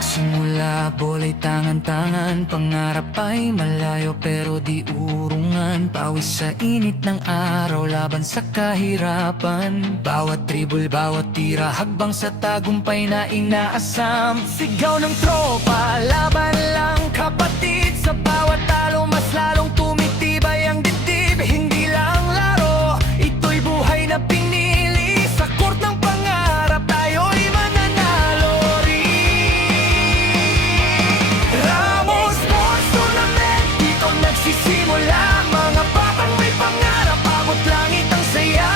Simula, bola'y tangan-tangan. Pangarap ay malayo pero di urungan. Pawis sa init ng araw laban sa kahirapan. Bawat tribul, bawat tira, hagbang sa tagumpay na inaasam. Sigaw ng tropa, laban lang kapatid. Sa bawat talo mas lalong tumitibay ang dibdib. Hindi lang laro, ito'y buhay na pinili. Sa court ng pangarap tayo'y mananalo rin. Ramos Sports Tournament, dito nagsisimula. Mga batang may pangarap, abot langit ang saya.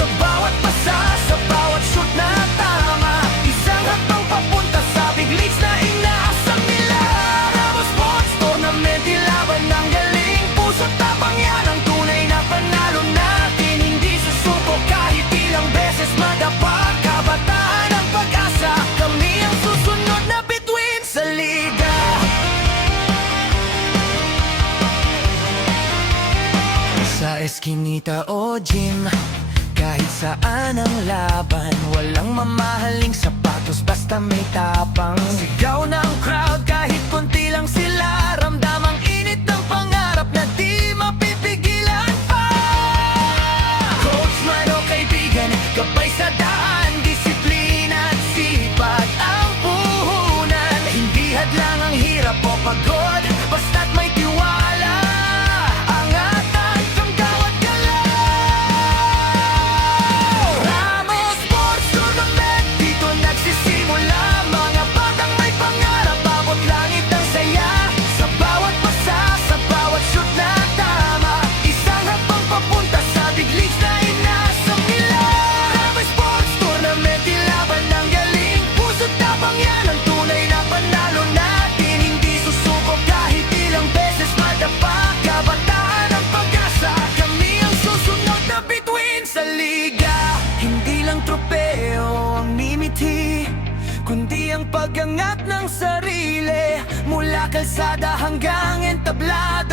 Sa bawat pasa, sa bawat shoot na tama, isang hakbang papunta sa big leagues na inaasam nila. Ramos Sports Tournament, ilaban ng galing. Puso't tapang yan ang tunay na panalo natin. Hindi susuko kahit ilang beses madapa. Kabataan ang pag-asa, kami ang susunod na bituin sa liga. Sa eskinita o gym, kahit saan ang laban, walang mamahaling sapatos basta may tapang. Sigaw ng crowd kahit konti lang sila. Ramdam ang init ng pangarap na di mapipigilan pa. Coach man o kaibigan, gabay sa daan, disiplina at sipag ang puhunan. Hindi hadlang ang hirap o pagod, basta't may tiwala. Angatan kang bawat galaw. Ramos Sports Tournament, dito nagsisimula. Mga batang may pangarap, abot langit ang saya. Sa bawat pasa, sa bawat shoot na tama, isang hakbang papunta sa big leagues na inaasam nila. Ramos Sports Tournament, ilaban ng galing. Puso't tapang yan ang tunay na panalo natin. Hindi susuko kahit ilang beses madapa. Kabataan ang pag-asa, kami ang susunod na bituin sa liga. Hindi lang tropeo ang mimiti, kundi ang pag-angat ng sarili. Mula kalsada hanggang entablado,